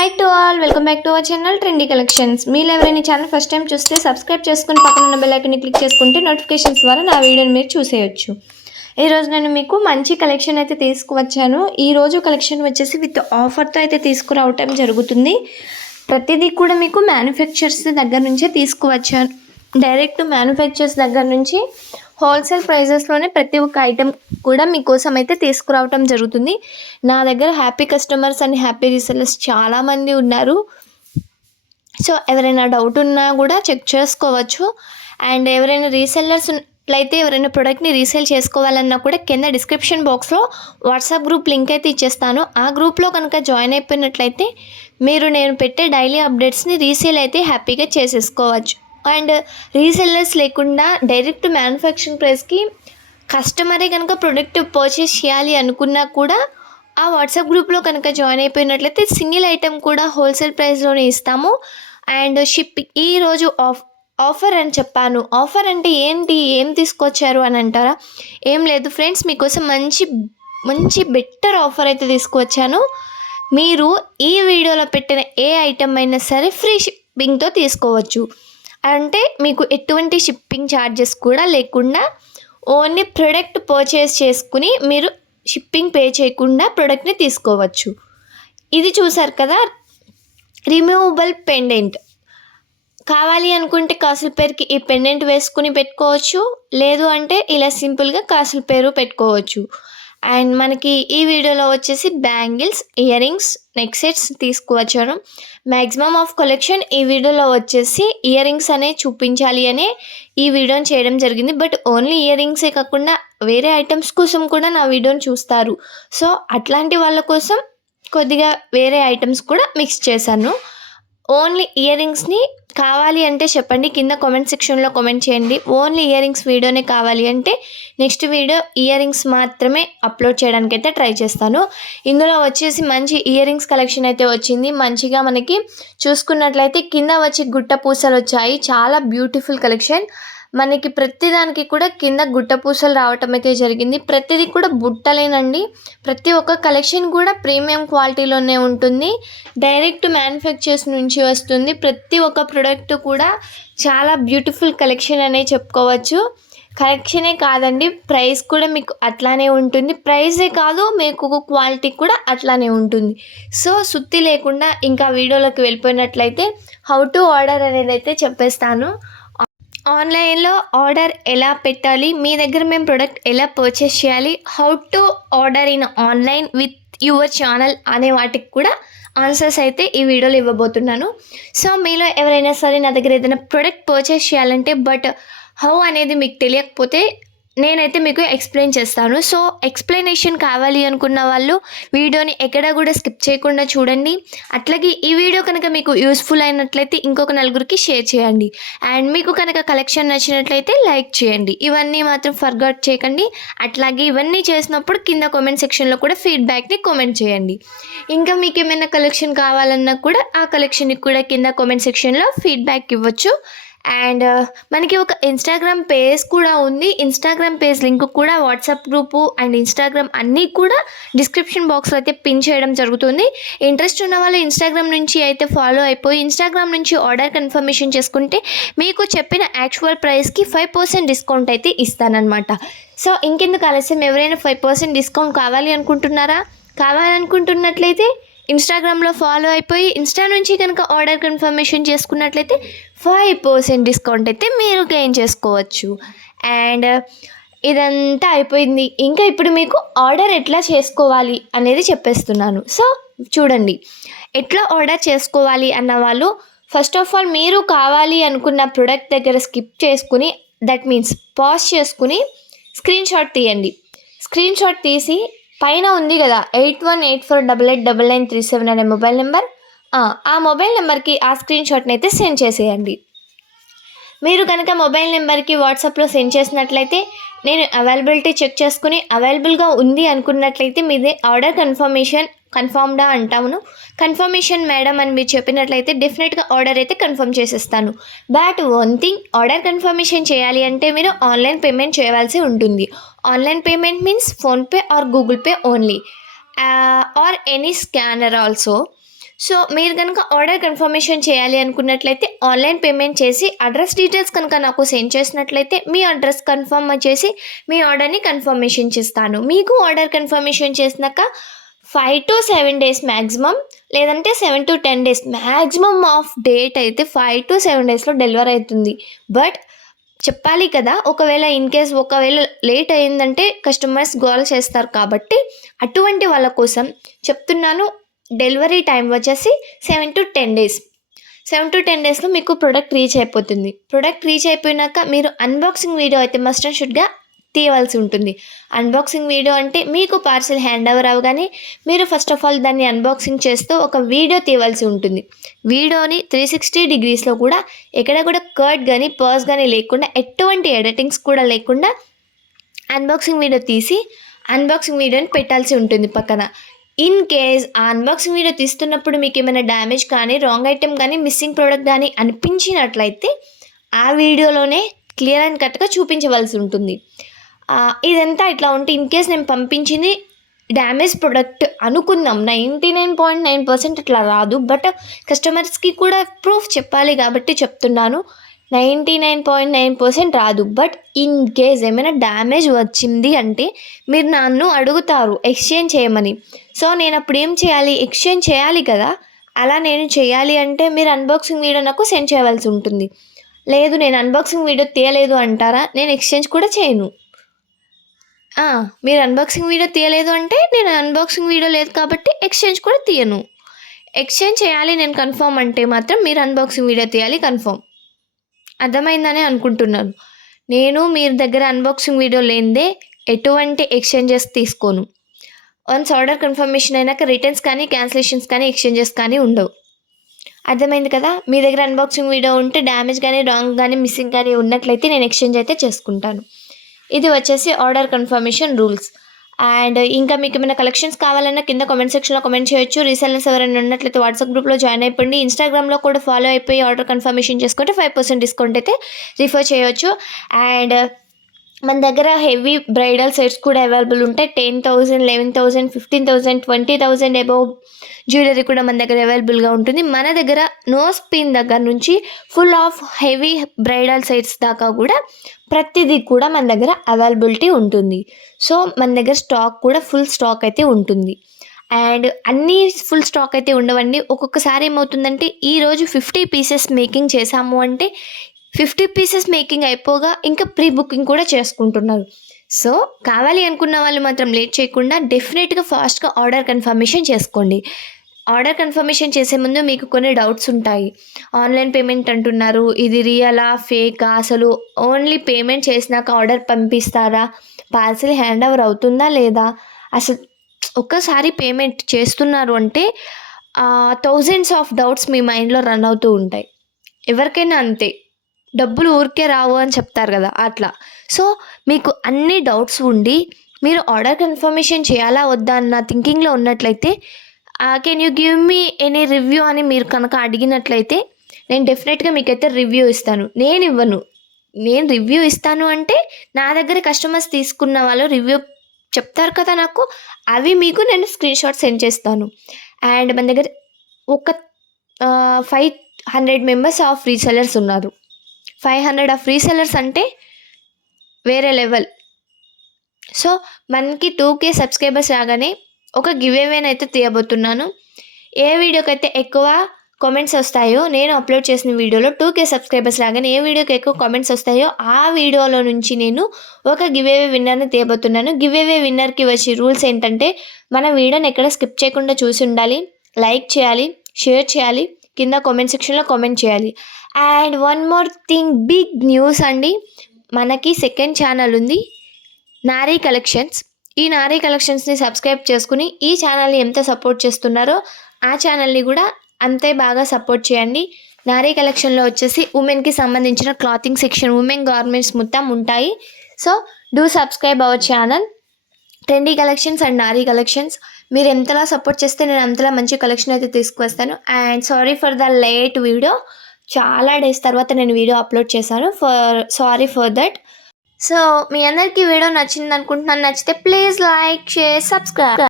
Hi to all welcome back to our channel trendy collections మీరు ఎవరైనా channel first time చూస్తే subscribe చేసుకుని పక్కన ఉన్న బెల్లైకన్ని క్లిక్ చేసుకుంటే నోటిఫికేషన్స్ ద్వారా నా వీడియోని మీరు చూసేయొచ్చు. ఈరోజు నేను మీకు మంచి కలెక్షన్ అయితే తీసుకువచ్చాను. ఈ రోజు కలెక్షన్ వచ్చేసి విత్ ఆఫర్తో అయితే తీసుకురావటం జరుగుతుంది. ప్రతిదీ కూడా మీకు మ్యానుఫ్యాక్చర్స్ దగ్గర నుంచే తీసుకువచ్చాను. డైరెక్ట్ మ్యానుఫ్యాక్చర్స్ దగ్గర నుంచి హోల్సేల్ ప్రైజెస్లోనే ప్రతి ఒక్క ఐటెం కూడా మీకోసం అయితే తీసుకురావటం జరుగుతుంది. నా దగ్గర happy customers and happy resellers చాలామంది ఉన్నారు. సో ఎవరైనా డౌట్ ఉన్నా కూడా చెక్ చేసుకోవచ్చు. అండ్ ఎవరైనా రీసెల్లర్స్ అయితే ఎవరైనా ప్రోడక్ట్ని రీసేల్ చేసుకోవాలన్నా కూడా కింద డిస్క్రిప్షన్ బాక్స్లో వాట్సాప్ గ్రూప్ లింక్ అయితే ఇచ్చేస్తాను. ఆ గ్రూప్లో కనుక జాయిన్ అయిపోయినట్లయితే మీరు నేను పెట్టే డైలీ అప్డేట్స్ని రీసేల్ అయితే హ్యాపీగా చేసేసుకోవచ్చు. అండ్ రీసెల్లర్స్ లేకుండా డైరెక్ట్ మ్యానుఫ్యాక్చరింగ్ ప్రైస్కి కస్టమరే కనుక ప్రోడక్ట్ పర్చేస్ చేయాలి అనుకున్నా కూడా ఆ వాట్సాప్ గ్రూప్లో కనుక జాయిన్ అయిపోయినట్లయితే సింగిల్ ఐటెం కూడా హోల్సేల్ ప్రైస్లోనే ఇస్తాము. అండ్ షిప్ ఈరోజు ఆఫ్ ఆఫర్ అని చెప్పాను. ఆఫర్ అంటే ఏంటి? ఏం తీసుకొచ్చారు అని అంటారా? ఏం లేదు ఫ్రెండ్స్ మీకోసం మంచి మంచి బెటర్ ఆఫర్ అయితే తీసుకువచ్చాను మీరు ఈ వీడియోలో పెట్టిన ఏ ఐటెం అయినా సరే ఫ్రీ షిప్పింగ్తో తీసుకోవచ్చు. అంటే మీకు ఎటువంటి షిప్పింగ్ ఛార్జెస్ కూడా లేకుండా ఓన్లీ ప్రోడక్ట్ పర్చేస్ చేసుకుని మీరు షిప్పింగ్ పే చేయకుండా ప్రోడక్ట్ని తీసుకోవచ్చు. ఇది చూసారు కదా? రిమూవబుల్ పెండెంట్ కావాలి అనుకుంటే కాసుల పేరుకి ఈ పెండెంట్ వేసుకుని పెట్టుకోవచ్చు. లేదు అంటే ఇలా సింపుల్గా కాసుల పేరు పెట్టుకోవచ్చు. అండ్ మనకి ఈ వీడియోలో వచ్చేసి bangles earrings neck sets తీసుకువచ్చాను మ్యాక్సిమం ఆఫ్ కలెక్షన్ ఈ వీడియోలో వచ్చేసి ఇయర్ రింగ్స్ అనే చూపించాలి అనే ఈ వీడియోని చేయడం జరిగింది. బట్ ఓన్లీ ఇయర్ రింగ్సే కాకుండా వేరే ఐటమ్స్ కోసం కూడా నా వీడియోని చూస్తారు. సో అట్లాంటి వాళ్ళ కోసం కొద్దిగా వేరే ఐటమ్స్ కూడా మిక్స్ చేశాను. ఓన్లీ ఇయర్ రింగ్స్ని కావాలి అంటే చెప్పండి. కింద కామెంట్ సెక్షన్లో కామెంట్ చేయండి. ఓన్లీ ఇయర్ రింగ్స్ వీడియోనే కావాలి అంటే నెక్స్ట్ వీడియో ఇయర్ రింగ్స్ మాత్రమే అప్లోడ్ చేయడానికి అయితే ట్రై చేస్తాను. ఇందులో వచ్చేసి మంచి ఇయర్ రింగ్స్ కలెక్షన్ అయితే వచ్చింది. మంచిగా మనకి చూసుకున్నట్లయితే కింద వచ్చి గుట్ట పూసలు వచ్చాయి. చాలా బ్యూటిఫుల్ కలెక్షన్ మనకి ప్రతిదానికి కూడా కింద గుట్ట పూసలు రావటం అయితే జరిగింది. ప్రతిదీ కూడా బుట్టలేనండి. ప్రతి ఒక్క కలెక్షన్ కూడా ప్రీమియం క్వాలిటీలోనే ఉంటుంది. డైరెక్ట్ మ్యానుఫ్యాక్చర్స్ నుంచి వస్తుంది. ప్రతి ఒక్క ప్రోడక్ట్ కూడా చాలా బ్యూటిఫుల్ కలెక్షన్ అనే చెప్పుకోవచ్చు. కలెక్షనే కాదండి ప్రైస్ కూడా మీకు అట్లానే ఉంటుంది. ప్రైజే కాదు మీకు క్వాలిటీ కూడా అట్లానే ఉంటుంది. సో సుత్తి లేకుండా ఇంకా వీడియోలోకి వెళ్ళిపోయినట్లయితే హౌ టు ఆర్డర్ అనేది అయితే చెప్పేస్తాను. ఆన్లైన్లో ఆర్డర్ ఎలా పెట్టాలి? మీ దగ్గర మేము ప్రోడక్ట్ ఎలా పర్చేస్ చేయాలి? How to order in online with your channel అనే వాటికి కూడా ఆన్సర్స్ అయితే ఈ వీడియోలో ఇవ్వబోతున్నాను. సో మీలో ఎవరైనా సరే నా దగ్గర ఏదైనా ప్రోడక్ట్ పర్చేస్ చేయాలంటే బట్ హౌ అనేది మీకు తెలియకపోతే నేనైతే మీకు ఎక్స్ప్లెయిన్ చేస్తాను. సో ఎక్స్ప్లెనేషన్ కావాలి అనుకున్న వాళ్ళు వీడియోని ఎక్కడ కూడా స్కిప్ చేయకుండా చూడండి. అట్లాగే ఈ వీడియో కనుక మీకు యూస్ఫుల్ అయినట్లయితే ఇంకొక నలుగురికి షేర్ చేయండి. అండ్ మీకు కనుక కలెక్షన్ నచ్చినట్లయితే లైక్ చేయండి. ఇవన్నీ మాత్రం ఫర్గట్ చేయకండి. అట్లాగే ఇవన్నీ చేసినప్పుడు కింద కామెంట్ సెక్షన్లో కూడా ఫీడ్బ్యాక్ని కామెంట్ చేయండి. ఇంకా మీకు ఏమైనా కలెక్షన్ కావాలన్నా కూడా ఆ కలెక్షన్కి కూడా కింద కామెంట్ సెక్షన్లో ఫీడ్బ్యాక్ ఇవ్వచ్చు. అండ్ uh, మనకి ఒక ఇన్స్టాగ్రామ్ పేజ్ కూడా ఉంది. ఇన్స్టాగ్రామ్ పేజ్ లింక్ కూడా వాట్సాప్ గ్రూపు అండ్ ఇన్స్టాగ్రామ్ అన్నీ కూడా డిస్క్రిప్షన్ బాక్స్లో అయితే పిన్ చేయడం జరుగుతుంది. ఇంట్రెస్ట్ ఉన్న వాళ్ళు ఇన్స్టాగ్రామ్ నుంచి అయితే ఫాలో అయిపోయి ఇన్స్టాగ్రామ్ నుంచి ఆర్డర్ కన్ఫర్మేషన్ చేసుకుంటే మీకు చెప్పిన యాక్చువల్ ప్రైస్కి ఫైవ్ పర్సెంట్ డిస్కౌంట్ అయితే ఇస్తానన్నమాట. సో ఇంకెందుకు ఆలస్యం? ఎవరైనా ఫైవ్ పర్సెంట్ డిస్కౌంట్ కావాలి అనుకుంటున్నారా? కావాలనుకుంటున్నట్లయితే ఇన్స్టాగ్రామ్లో ఫాలో అయిపోయి ఇన్స్టా నుంచి కనుక ఆర్డర్ కన్ఫర్మేషన్ చేసుకున్నట్లయితే ఫైవ్ పర్సెంట్ డిస్కౌంట్ అయితే మీరు గెయిన్ చేసుకోవచ్చు. అండ్ ఇదంతా అయిపోయింది. ఇంకా ఇప్పుడు మీకు ఆర్డర్ ఎట్లా చేసుకోవాలి అనేది చెప్పేస్తున్నాను. సో చూడండి. ఎట్లా ఆర్డర్ చేసుకోవాలి అన్న వాళ్ళు ఫస్ట్ ఆఫ్ ఆల్ మీరు కావాలి అనుకున్న ప్రోడక్ట్ దగ్గర స్కిప్ చేసుకుని దట్ మీన్స్ పాజ్ చేసుకుని స్క్రీన్ షాట్ తీయండి. స్క్రీన్ షాట్ తీసి పైన ఉంది కదా eight one eight four double eight double nine three seven అనే మొబైల్ నెంబర్. ఆ మొబైల్ నెంబర్కి ఆ స్క్రీన్ షాట్ని అయితే సెండ్ చేసేయండి. మీరు కనుక మొబైల్ నెంబర్కి వాట్సాప్లో సెండ్ చేసినట్లయితే నేను అవైలబిలిటీ చెక్ చేసుకుని అవైలబుల్గా ఉంది అనుకున్నట్లయితే మీది ఆర్డర్ కన్ఫర్మేషన్ కన్ఫర్మ్డా అంటామును. కన్ఫర్మేషన్ మేడం అని మీరు చెప్పినట్లయితే డెఫినెట్గా ఆర్డర్ అయితే కన్ఫర్మ్ చేసేస్తాను. But one thing order confirmation చేయాలి అంటే మీరు ఆన్లైన్ పేమెంట్ చేయవలసి ఉంటుంది. Online payment means PhonePe or Google Pay only or any scanner also so మీరు కనుక ఆర్డర్ కన్ఫర్మేషన్ చేయాలి అనుకున్నట్లయితే ఆన్లైన్ పేమెంట్ చేసి అడ్రస్ డీటెయిల్స్ కనుక నాకు సెండ్ చేసినట్లయితే మీ అడ్రస్ కన్ఫర్మ్ చేసి మీ ఆర్డర్ని కన్ఫర్మేషన్ చేస్తాను. మీకు ఆర్డర్ కన్ఫర్మేషన్ చేసినాక five to seven days maximum లేదంటే seven to ten days maximum of date అయితే ఫైవ్ టు సెవెన్ డేస్లో డెలివరీ అవుతుంది. బట్ చెప్పాలి కదా ఒకవేళ ఇన్ కేస్ ఒకవేళ లేట్ అయిందంటే కస్టమర్స్ గోల్ చేస్తారు కాబట్టి అటువంటి వాళ్ళ కోసం చెప్తున్నాను డెలివరీ టైం వచ్చేసి seven to ten days seven to ten డేస్లో మీకు ప్రోడక్ట్ రీచ్ అయిపోతుంది. ప్రోడక్ట్ రీచ్ అయిపోయినాక మీరు అన్బాక్సింగ్ వీడియో అయితే మస్ట్ అండ్ షుడ్గా తీయవలసి ఉంటుంది. అన్బాక్సింగ్ వీడియో అంటే మీకు పార్సిల్ హ్యాండ్ ఓవర్ అవగానే మీరు ఫస్ట్ ఆఫ్ ఆల్ దాన్ని అన్బాక్సింగ్ చేస్తూ ఒక వీడియో తీయవలసి ఉంటుంది. వీడియోని త్రీ సిక్స్టీ డిగ్రీస్లో కూడా ఎక్కడ కూడా కర్ట్ కానీ పర్స్ కానీ లేకుండా ఎటువంటి ఎడిటింగ్స్ కూడా లేకుండా అన్బాక్సింగ్ వీడియో తీసి అన్బాక్సింగ్ వీడియోని పెట్టాల్సి ఉంటుంది పక్కన. ఇన్ కేస్ ఆ అన్బాక్సింగ్ వీడియో తీస్తున్నప్పుడు మీకు ఏమైనా డ్యామేజ్ కానీ రాంగ్ ఐటెం కానీ మిస్సింగ్ ప్రోడక్ట్ కానీ అనిపించినట్లయితే ఆ వీడియోలోనే క్లియర్ అండ్ కట్గా చూపించవలసి ఉంటుంది. ఇదంతా ఇట్లా ఉంటే ఇన్ కేస్ నేను పంపించింది డ్యామేజ్ ప్రొడక్ట్ అనుకుందాం. Ninety nine point nine percent ఇట్లా రాదు. బట్ కస్టమర్స్కి కూడా ప్రూఫ్ చెప్పాలి కాబట్టి చెప్తున్నాను. Ninety nine point nine percent రాదు. బట్ ఇన్ కేస్ ఏమైనా డ్యామేజ్ వచ్చింది అంటే మీరు నన్ను అడుగుతారు ఎక్స్చేంజ్ చేయమని. సో నేను అప్పుడు ఏం చేయాలి? ఎక్స్చేంజ్ చేయాలి కదా? అలా నేను చేయాలి అంటే మీరు అన్బాక్సింగ్ వీడియో నాకు సెండ్ చేయవలసి ఉంటుంది. లేదు నేను అన్బాక్సింగ్ వీడియో తీయలేదు అంటారా? నేను ఎక్స్చేంజ్ కూడా చేయను. మీరు అన్బాక్సింగ్ వీడియో తీయలేదు అంటే నేను అన్బాక్సింగ్ వీడియో లేదు కాబట్టి ఎక్స్చేంజ్ కూడా తీయను. ఎక్స్చేంజ్ చేయాలి నేను కన్ఫర్మ్ అంటే మాత్రం మీరు అన్బాక్సింగ్ వీడియో తీయాలి కన్ఫర్మ్ అర్థమైందనే అనుకుంటున్నాను. నేను మీరు దగ్గర అన్బాక్సింగ్ వీడియో లేనిదే ఎటువంటి ఎక్స్చేంజెస్ తీసుకోను. వన్స్ ఆర్డర్ కన్ఫర్మేషన్ అయినాక రిటర్న్స్ కానీ క్యాన్సిలేషన్స్ కానీ ఎక్స్చేంజెస్ కానీ ఉండవు. అర్థమైంది కదా? మీ దగ్గర అన్బాక్సింగ్ వీడియో ఉంటే డ్యామేజ్ కానీ రాంగ్ కానీ మిస్సింగ్ కానీ ఉన్నట్లయితే నేను ఎక్స్చేంజ్ అయితే చేసుకుంటాను. ఇది వచ్చేసి ఆర్డర్ కన్ఫర్మేషన్ రూల్స్ అండ్ ఇంకా మీకు ఏమైనా కలెక్షన్స్ కావాలన్నా కింద కామెంట్ సెక్షన్లో కామెంట్ చేయొచ్చు. రీసెల్లర్స్ ఎవరైనా ఉన్నట్లయితే వాట్సాప్ గ్రూప్లో జాయిన్ అయిపోండి. ఇన్స్టాగ్రామ్లో కూడా ఫాలో అయిపోయి ఆర్డర్ కన్ఫర్మేషన్ చేసుకుంటే ఫైవ్ పర్సెంట్ డిస్కౌంట్ అయితే రిఫర్ చేయొచ్చు. అండ్ మన దగ్గర హెవీ బ్రైడల్ సెట్స్ కూడా అవైలబుల్ ఉంటాయి. Ten thousand eleven thousand fifteen thousand twenty thousand above jewellery కూడా మన దగ్గర అవైలబుల్గా ఉంటుంది. మన దగ్గర నో స్పిన్ దగ్గర నుంచి full of heavy bridal sets దాకా కూడా ప్రతిదీ కూడా మన దగ్గర అవైలబిలిటీ ఉంటుంది. సో మన దగ్గర స్టాక్ కూడా ఫుల్ స్టాక్ అయితే ఉంటుంది. అండ్ అన్నీ ఫుల్ స్టాక్ అయితే ఉండవండి. ఒక్కొక్కసారి ఏమవుతుందంటే ఈరోజు ఫిఫ్టీ పీసెస్ మేకింగ్ చేసాము అంటే ఫిఫ్టీ పీసెస్ మేకింగ్ అయిపోగా ఇంకా ప్రీ బుకింగ్ కూడా చేసుకుంటున్నారు. సో కావాలి అనుకున్న వాళ్ళు మాత్రం లేట్ చేయకుండా డెఫినెట్గా ఫాస్ట్గా ఆర్డర్ కన్ఫర్మేషన్ చేసుకోండి. ఆర్డర్ కన్ఫర్మేషన్ చేసే ముందు మీకు కొన్ని డౌట్స్ ఉంటాయి. ఆన్లైన్ పేమెంట్ అంటున్నారు ఇది రియలా ఫేకా అసలు ఓన్లీ పేమెంట్ చేసినాక ఆర్డర్ పంపిస్తారా? పార్సిల్ హ్యాండ్ ఓవర్ అవుతుందా లేదా? అసలు ఒక్కసారి పేమెంట్ చేస్తున్నారు అంటే థౌజండ్స్ ఆఫ్ డౌట్స్ మీ మైండ్లో రన్ అవుతూ ఉంటాయి. ఎవరికైనా అంతే. డబ్బులు ఊరికే రావు అని చెప్తారు కదా అట్లా. సో మీకు అన్ని డౌట్స్ ఉండి మీరు ఆర్డర్ కన్ఫర్మేషన్ చేయాలా వద్దా అన్న థింకింగ్లో ఉన్నట్లయితే can you give me any review అని మీరు కనుక అడిగినట్లయితే నేను డెఫినెట్గా మీకైతే రివ్యూ ఇస్తాను. నేను ఇవ్వను. నేను రివ్యూ ఇస్తాను అంటే నా దగ్గర కస్టమర్స్ తీసుకున్న వాళ్ళు రివ్యూ చెప్తారు కదా నాకు అవి మీకు నేను స్క్రీన్ షాట్ సెండ్ చేస్తాను. అండ్ మన దగ్గర ఒక five hundred members of resellers ఉన్నారు. ఫైవ్ హండ్రెడ్ ఆఫ్ రీసెలర్స్ అంటే వేరే లెవెల్. సో మనకి టూ కే సబ్స్క్రైబర్స్ రాగానే ఒక గివ్ అయితే తీయబోతున్నాను. ఏ వీడియోకి అయితే ఎక్కువ కామెంట్స్ వస్తాయో నేను అప్లోడ్ చేసిన వీడియోలో టూ కే సబ్స్క్రైబర్స్ రాగానే ఏ వీడియోకి ఎక్కువ కామెంట్స్ వస్తాయో ఆ వీడియోలో నుంచి నేను ఒక గివ్ అవే విన్నర్ని తీయబోతున్నాను. గివ్ అవే విన్నర్కి వచ్చే రూల్స్ ఏంటంటే మన వీడియోని ఎక్కడ స్కిప్ చేయకుండా చూసి ఉండాలి లైక్ చేయాలి షేర్ చేయాలి. కింద కామెంట్ సెక్షన్లో కామెంట్ చేయాలి. And one more thing big news అండి. మనకి సెకండ్ ఛానల్ ఉంది నారీ కలెక్షన్స్ ఈ నారీ కలెక్షన్స్ని సబ్స్క్రైబ్ చేసుకుని ఈ ఛానల్ని ఎంత సపోర్ట్ చేస్తున్నారో ఆ ఛానల్ని కూడా అంతే బాగా సపోర్ట్ చేయండి. నారీ కలెక్షన్లో వచ్చేసి ఉమెన్కి సంబంధించిన క్లాతింగ్ సెక్షన్ ఉమెన్ గార్మెంట్స్ మొత్తం ఉంటాయి. So do subscribe our channel trendy collections and Nari collections మీరు ఎంతలా సపోర్ట్ చేస్తే నేను అంతలా మంచి కలెక్షన్ అయితే తీసుకువస్తాను. And sorry for the late video చాలా డేస్ తర్వాత నేను వీడియో అప్లోడ్ చేశాను. For sorry for that so మీ అందరికీ వీడియో నచ్చింది అనుకుంటున్నాను నచ్చితే ప్లీజ్ లైక్ షేర్ సబ్స్క్రైబ్